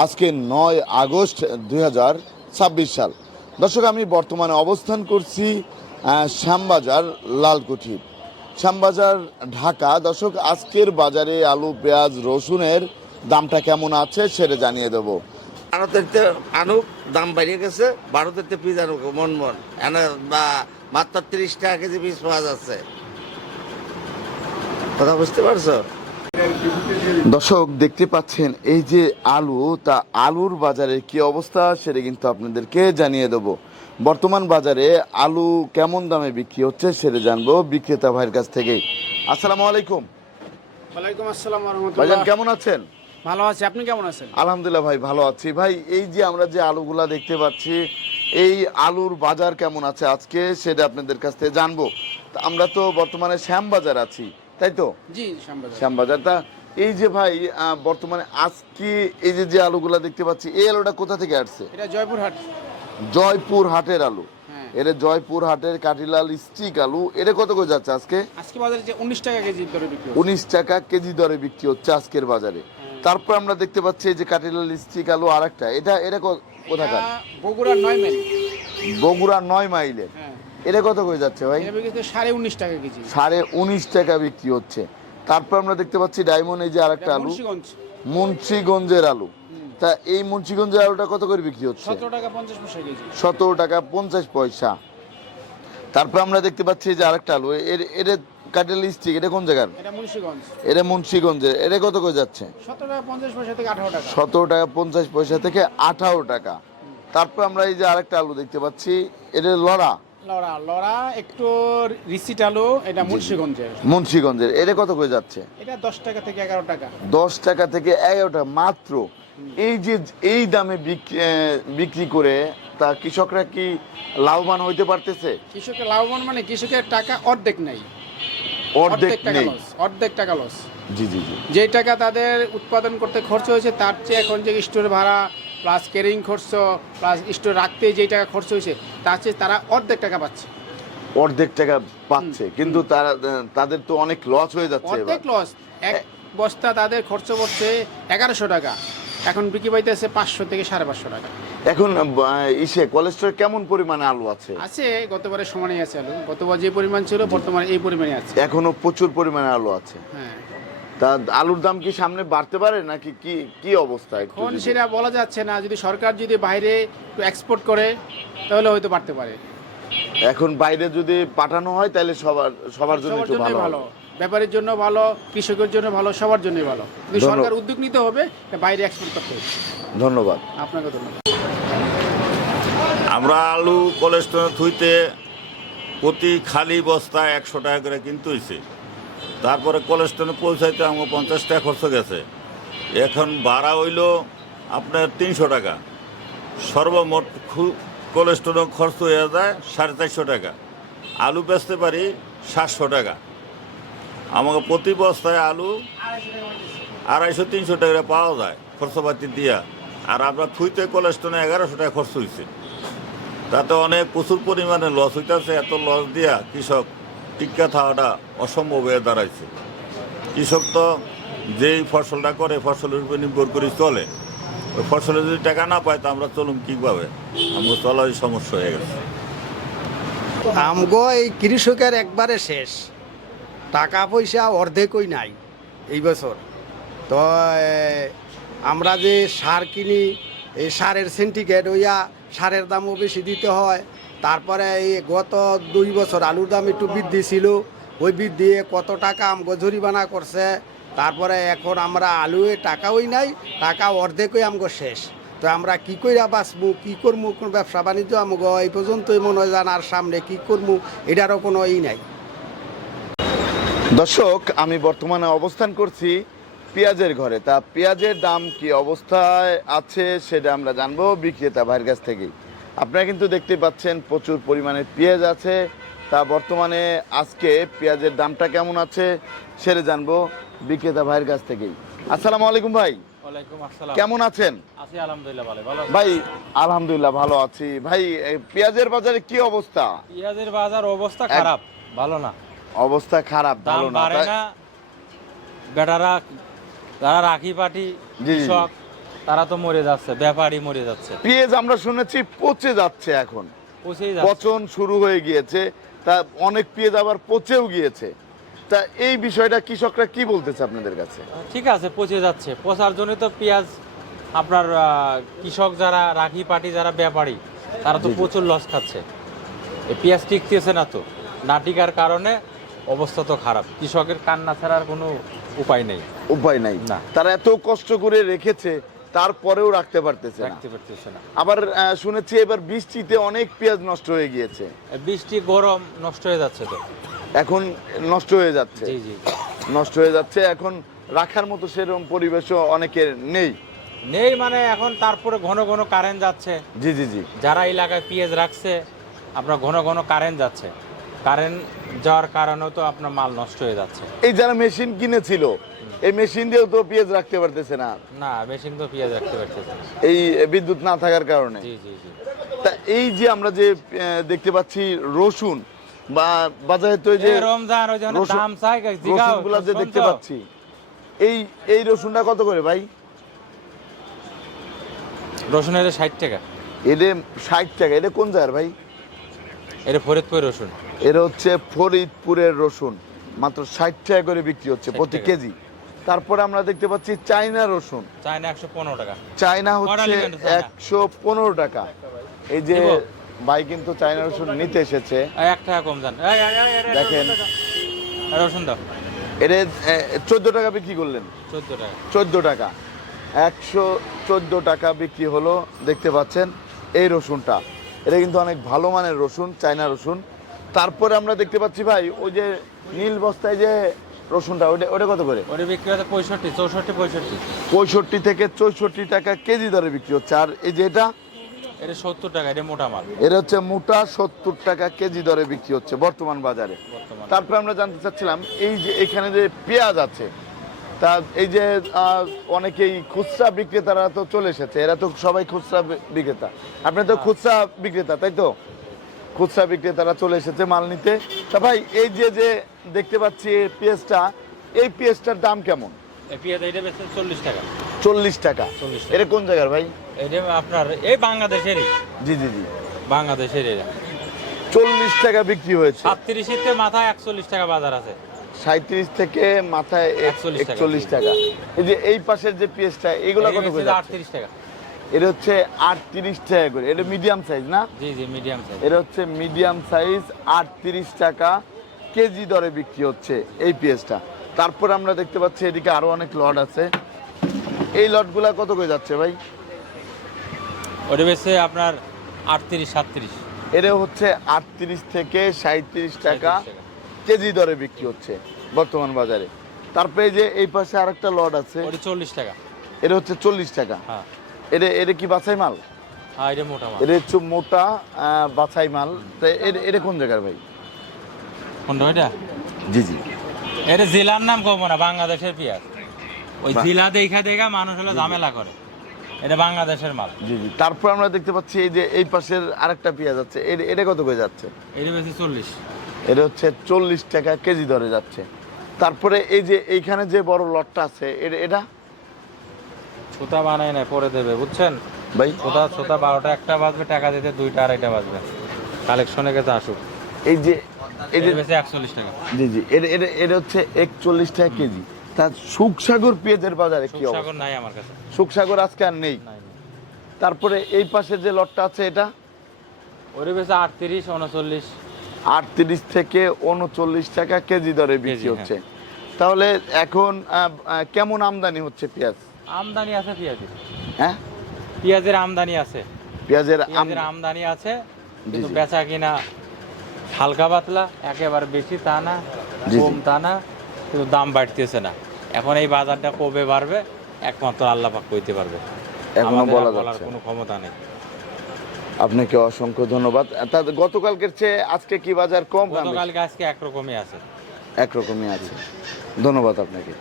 আজকে ৯ আগস্ট ২০২৬ সাল। দর্শক, আমি বর্তমানে অবস্থান করছি শ্যামবাজার লালকুঠি, শ্যামবাজার ঢাকা। দর্শক, আজকের বাজারে আলু, পেঁয়াজ, রসুনের দামটা কেমন আছে সেটা জানিয়ে দেবো। ভারতের আনুক দাম বেড়ে গেছে, ভারতের পিস আনুক মন এনে বা মাত্র ৩০ টাকা কেজি পিস পাওয়া যাচ্ছে। কথা বুঝতে পারছো? দর্শক, দেখতে পাচ্ছেন এই যে আলু, তা আলুর বাজারে কি অবস্থা সেটা কিন্তু আপনাদেরকে জানিয়ে দেবো। বর্তমান বাজারে আলু কেমন দামে বিক্রি হচ্ছে সেটা জানবো বিক্রেতা ভাইয়ের কাছ থেকেই। আসসালামু আলাইকুম। ওয়ালাইকুম আসসালাম ওয়া ভাইজান, রাহমাতুল্লাহ। কেমন আছেন? ভালো আছি, আপনি কেমন আছেন? আলহামদুলিল্লাহ ভাই, ভালো আছি। ভাই, এই যে আমরা যে আলুগুলা দেখতে পাচ্ছি, এই আলুর বাজার কেমন আছে আজকে সেটা আপনাদের কাছ থেকে জানবো। তা আমরা তো বর্তমানে শ্যামবাজার আছি, তাই তো? জি, শ্যামবাজার। শ্যামবাজার। তা এই যে ভাই, বর্তমানে আজকে এই যে আলুগুলা দেখতে পাচ্ছি, এই আলুটা কোথা থেকে আসছে? এটা জয়পুরহাট। জয়পুর হাটের আলু। হ্যাঁ। এটা জয়পুর হাটের কাটিলাল স্টিক আলু। এটা কত করে যাচ্ছে আজকে? আজকে বাজারে যে 19 টাকা কেজি দরে বিক্রি হচ্ছে। 19 টাকা কেজি দরে বিক্রি হচ্ছে আজকের বাজারে। তারপর আমরা দেখতে পাচ্ছি এই যে কাটিলাল স্টিক আলু আরেকটা, এটা কোথাকার? এটা বগুড়া 9 মাইল। বগুড়া 9 মাইলের। হ্যাঁ। এটা কত করে যাচ্ছে ভাই? এটা বিক্রি হচ্ছে 19.5 টাকা কেজি। 19.5 টাকা বিক্রি হচ্ছে। তারপর আমরা দেখতে পাচ্ছি ডায়মন্ড, এই যে আরেকটা এটা আলু, মুন্সিগঞ্জ। মুন্সিগঞ্জের আলু। তা এই মুন্সিগঞ্জের আলুটা কত করে বিক্রি হচ্ছে? 17 টাকা 50 পয়সা কেজি। 17 টাকা 50 পয়সা। তারপর আমরা দেখতে পাচ্ছি যে আরেকটা আলু, এটা কাটিলাল স্টিক, এটা কোন জায়গার? এটা মুন্সিগঞ্জ। এটা মুন্সিগঞ্জের। এটা কত করে যাচ্ছে? 17 টাকা 50 পয়সা থেকে 18 টাকা। 17 টাকা 50 পয়সা থেকে 18 টাকা। তারপর আমরা এই যে আরেকটা আলু দেখতে পাচ্ছি, এটা লড়া, লড়া একটু রিসিট আলু, এটা মুন্সিগঞ্জের। মুন্সিগঞ্জের। এটা কত করে যাচ্ছে? এটা 10 টাকা থেকে 11 টাকা। 10 টাকা থেকে 11 টাকা মাত্র। এই যে এই দামে বিক্রি করে তা কৃষকরা কি লাভবান হইতে পারতেছে? কৃষকের লাভবান মানে কৃষকের টাকা অর্ধেক নাই, অর্ধেক নেই। অর্ধেক টাকা লস। জি জি জি। যেই টাকা তাদের উৎপাদন করতে খরচ হয়েছে তার চেয়ে এখন যে স্টোর ভাড়া প্লাস ক্যারিং খরচ প্লাস স্টোর রাখতে যেই টাকা খরচ হয়েছে তার চেয়ে তারা অর্ধেক টাকা পাচ্ছে। অর্ধেক টাকা পাচ্ছে, কিন্তু তাদের তো অনেক লস হয়ে যাচ্ছে। অর্ধেক লস। এক বস্তা তাদের খরচ পড়ছে 1100 টাকা, এখন বিক্রি পাইতেছে 500 থেকে 550 টাকা। এখন কোলেস্টোরের কেমন পরিমাণে আলু আছে? আছে, গতবারের সমানই আছে আলু। গতবার যে পরিমাণ ছিল বর্তমানে এই পরিমাণে আছে। এখনো প্রচুর পরিমাণে আলু আছে। হ্যাঁ। তা আলুর দাম কি সামনে বাড়তে পারে নাকি কি অবস্থা? এখন সেটা বলা যাচ্ছে না। যদি সরকার যদি বাইরে এক্সপোর্ট করে তাহলে হয়তো বাড়তে পারে। এখন বাইরে যদি পাঠানো হয় তাহলে সবার জন্য একটু ভালো। ব্যাপারের জন্য ভালো, কৃষকের জন্য ভালো, সবার জন্যই ভালো। কিন্তু ধন্যবাদ। সরকার উদ্যোগ নিতে হবে বাইরে এক্সপোর্ট করতে হবে। ধন্যবাদ। আপনাকে ধন্যবাদ। আমরা আলু কোলেস্টোরে থুইতে প্রতি খালি বস্তা 100 টাকা করে কিনতে হয়েছে। তারপরে কোলেস্টোরে পৌঁছাইতে আমার 50 টাকা খরচ গেছে। এখন ভাড়া হইল আপনার 300 টাকা। সর্বমোট কোলেস্টোরে খরচ হয়ে যায় 450 টাকা। আলু বেচতে পারি 700 টাকা। আমাকে প্রতি বস্তায় আলু 250-300 টাকা পাওয়া যায় খরচপাতি দিয়া। আর আপনার থুইতে কোলেস্টোরে 1100 টাকা খরচ হয়েছে। তাতে অনেক প্রচুর পরিমাণে লস হইতেছে। এত লস দিয়া কৃষক টিক্কা থাকাটা অসম্ভব হয়ে দাঁড়াইছে। কৃষক তো যেই ফসলটা করে ফসলের উপর নির্ভর করে চলে। ওই ফসলে যদি টাকা না পায় তা আমরা চলুন কীভাবে? আমাকে চলারই সমস্যা হয়ে গেছে। আমগো এই কৃষকের একবারে শেষ, টাকা পয়সা অর্ধেকই নাই এই বছর। তো আমরা যে সার কিনি, এই সারের সিন্ডিকেট হইয়া সারের দামও বেশি দিতে হয়। তারপরে এই গত 2 বছর আলুর দাম একটু বৃদ্ধি ছিল, ওই বৃদ্ধি কত টাকা আমগো জরিমানা করছে। তারপরে এখন আমরা আলুয়ে টাকাই নাই, টাকা অর্ধেকই আমগো শেষ। তো আমরা কী কইরা বাঁচবো, কী করবো? কোনো ব্যবসা বাণিজ্য আমগো এই পর্যন্তই মনে হয় জান, আর সামনে কী করবো এটারও কোনো নাই। দর্শক, আমি বর্তমানে অবস্থান করছি পেঁয়াজের ঘরে। তা পেঁয়াজের দাম কি অবস্থায় আছে সেটা আমরা জানবো বিক্রেতা ভাইয়ের কাছ থেকেই। আপনারা কিন্তু দেখতে পাচ্ছেন প্রচুর পরিমাণে পেঁয়াজ আছে। তা বর্তমানে আজকে পেঁয়াজের দামটা কেমন আছে সেটা জানবো বিক্রেতা ভাইয়ের কাছ থেকেই। আসসালামু আলাইকুম ভাই। ওয়ালাইকুম আসসালাম। কেমন আছেন? আছি আলহামদুলিল্লাহ ভালো। ভালো ভাই, আলহামদুলিল্লাহ ভালো আছি। ভাই, পেঁয়াজের বাজারে কি অবস্থা? পেঁয়াজের বাজার অবস্থা খারাপ, ভালো না। অবস্থা খারাপ, দাম ভালো না। বাড়ে না। বেটারা যারা রাখি পাটি জি, জি। কৃষক তারা তো মরে যাচ্ছে, ব্যাপারই মরে যাচ্ছে, পেঁয়াজ আমরা শুনেছি পচে যাচ্ছে এখন, পচেই যাচ্ছে। পচন শুরু হয়ে গিয়েছে, তা অনেক পেঁয়াজ আবার পচেও গিয়েছে। তা এই বিষয়টা কৃষকরা কি বলতেছে আপনাদের কাছে? ঠিক আছে, পচে যাচ্ছে, পচার জন্য তো পেঁয়াজ আপনার কৃষক যারা, রাখি পাটি যারা ব্যাপারী, তারা তো জি, জি। প্রচুর লস খাচ্ছে। এই পেঁয়াজ টিকতেছে না, তো না টিকার কারণে অবস্থা তো খারাপ, কৃষকের কান্না ছাড়ার কোনো উপায় নেই, উপায় নাই, না। তারা এত কষ্ট করে রেখেছে তারপরেও রাখতে পারতেছে না। রাখতে পারতেছে না। আবার শুনেছি এবার বৃষ্টিতে অনেক পেঁয়াজ নষ্ট হয়ে গিয়েছে, এই বৃষ্টি গরম নষ্ট হয়ে যাচ্ছে তো। এখন নষ্ট হয়ে যাচ্ছে, জি জি, নষ্ট হয়ে যাচ্ছে। এখন রাখার মতো সেরকম পরিবেশও অনেকের নেই। নেই মানে এখন তারপরে ঘন ঘন কারেন্ট যাচ্ছে, জি জি জি, যারা এলাকায় পেঁয়াজ রাখছে আপনার ঘন ঘন কারেন্ট যাচ্ছে, কারেন্ট যাওয়ার কারণেও তো আপনার মাল নষ্ট হয়ে যাচ্ছে। এই যারা মেশিন কিনেছিল এই মেশিন দিয়েও তো পেঁয়াজ রাখতে পারতেছে না, না, মেশিন তো পেঁয়াজ রাখতে পারতেছে না। এই বিদ্যুৎ না থাকার কারণে। জি জি জি। তা এই যে আমরা যে দেখতে পাচ্ছি রসুন বা বাজারে তো এই যে এই রমজান ওই জন্য রসুন- দাম চাই জিগাও রসুনগুলা যে দেখতে শুনছো? পাচ্ছি, এই রসুনটা কত করে ভাই? রসুনের 60 টাকা, এটা 60 টাকা। এটা কোন জায়গার ভাই? এটা ফরিদপুর রসুন। এটা হচ্ছে ফরিদপুরের রসুন, মাত্র 60 টাকা করে বিক্রি হচ্ছে 60 প্রতি টাকা। কেজি। তারপরে আমরা দেখতে পাচ্ছি চায়না রসুন, চায়না 115 টাকা। চায়না কটা হচ্ছে নেবেন চায়না? 115 টাকা। এই যে দেবো? ভাই কিন্তু চায়না রসুন নিতে এসেছে, এই 1 টাকা কম যান। দেখেন। রসুন দাও। এটা 14 টাকা বিক্রি করলেন, 14 টাকা। 14 টাকা, 114 টাকা বিক্রি হলো। দেখতে পাচ্ছেন এই রসুনটা, এটা কিন্তু অনেক ভালো মানের রসুন, চায়না রসুন। তারপরে আমরা দেখতে পাচ্ছি ভাই ওই যে নীল বস্তায় যে রসুনটা, ওটা কত করে? ওটা বিক্রি হচ্ছে 65, 64, 65। 65 থেকে 64 টাকা কেজি দরে বিক্রি হচ্ছে। আর এই যে এটা, এটা 70 টাকা, এটা মোটা মাল এটা হচ্ছে মোটা 70 টাকা কেজি দরে বিক্রি হচ্ছে বর্তমান বাজারে। বর্তমানে। তারপরে আমরা জানতে চাচ্ছিলাম এই যে এখানে যে পেঁয়াজ আছে, তা এই যে অনেকেই খুচরা বিক্রেতারা তো চলে এসেছে, এরা তো সবাই খুচরা বিক্রেতা, আপনি তো খুচরা বিক্রেতা তাই তো? খুচরা বিক্রেতারা চলে এসেছে মাল নিতে। তা ভাই এই যে দেখতে পাচ্ছি এই পেঁয়াজটা, এই পেঁয়াজটার দাম কেমন? এই পেঁয়াজ এটা বেচছে 40 টাকা। 40 টাকা। 40 টাকা। এটা কোন জায়গার ভাই? এটা আপনার এই বাংলাদেশেরই, জি জি জি, বাংলাদেশের এটা 40 টাকা বিক্রি হয়েছে। 37 তে মাথায় 41 টাকা বাজার আছে। 37 থেকে মাথায় 41 টাকা। 41 টাকা। এই যে এই পাশের যে পেঁয়াজটা, এগুলো এটা কত করে বেচছে যাচ্ছে? 38 টাকা। এটা হচ্ছে 38 টাকা করে। এটা মিডিয়াম সাইজ না? জি জি, মিডিয়াম সাইজ। এটা হচ্ছে মিডিয়াম সাইজ, 38 টাকা কেজি দরে বিক্রি হচ্ছে এই পেঁয়াজটা। তারপর আমরা দেখতে পাচ্ছি এদিকে আরো অনেক লট আছে, এই লটগুলা কত করে যাচ্ছে ভাই? ওটা বেচছে আপনার 38, 37। এটা হচ্ছে 38 থেকে 37 টাকা 37 টাকা। কেজি দরে বিক্রি হচ্ছে বর্তমান বাজারে। তারপরে এই যে এই পাশে আরেকটা লট আছে, ওটা 40 টাকা। এটা হচ্ছে 40 টাকা। হ্যাঁ এটা কি বাছাই মাল? হ্যাঁ, এটা মোটা মাল। এটা হচ্ছে মোটা বাছাই মাল। তো এটা কোন জায়গার ভাই? কোনটা ওইটা? জি জি, এটা জেলার নাম কম না, বাংলাদেশের পেঁয়াজ। ওই জেলা দেখা মানুষ হলো ঝামেলা করে, এটা বাংলাদেশের মাল। জি জি। তারপর আমরা দেখতে পাচ্ছি এই যে এই পাশের আরেকটা পেঁয়াজ আছে, এটা কত করে যাচ্ছে? এটা বেশি 40। এটা হচ্ছে 40 টাকা কেজি দরে যাচ্ছে। তারপরে এই যে এইখানে যে বড় লটটা আছে, এটা সুতা বানায় না, পরে দেবে, বুঝছেন? ভাই সুতা 12টা 1টা বাজবে, টাকা দিতে 2টা 2:30 বাজবে। কালেকশনে গেছে আসুক। এই যে এটা বেশি 41 টাকা। জি জি, এটা হচ্ছে 41 টাকা কেজি। তা সুখসাগর পেঁয়াজের বাজারে কি অবস্থা? সুখসাগর নাই আমার কাছে। সুখসাগর আজকে আর নেই। নাই, নাই। তারপরে এই পাশে যে লটটা আছে এটা ওরে বেশি 38, 39। 38 থেকে 39 টাকা কেজি দরে বিক্রি কেজি, হচ্ছে। তাহলে এখন কেমন আমদানি হচ্ছে পেঁয়াজ? আমদানি আছে পেঁয়াজের, হ্যাঁ, পেঁয়াজের আমদানি আছে, পেঁয়াজের পেঁয়াজের আমদানি আছে, কিন্তু জি। বেচা কিনা হালকা পাতলা, একেবারে বেশি তা না, জি, জি। কম তা না, কিন্তু দাম বাড়তেছে না। এখন এই বাজারটা কবে বাড়বে একমাত্র আল্লাহ পাক কইতে পারবে, এখনো আমাদের আর বলা বলার যাচ্ছে কোনো ক্ষমতা নেই। আপনাকে অসংখ্য ধন্যবাদ। তা গতকালকের চেয়ে আজকে কি বাজার কম দাম? গতকালকে আজকে একরকমই আছে। একরকমই আছে। ধন্যবাদ আপনাকে।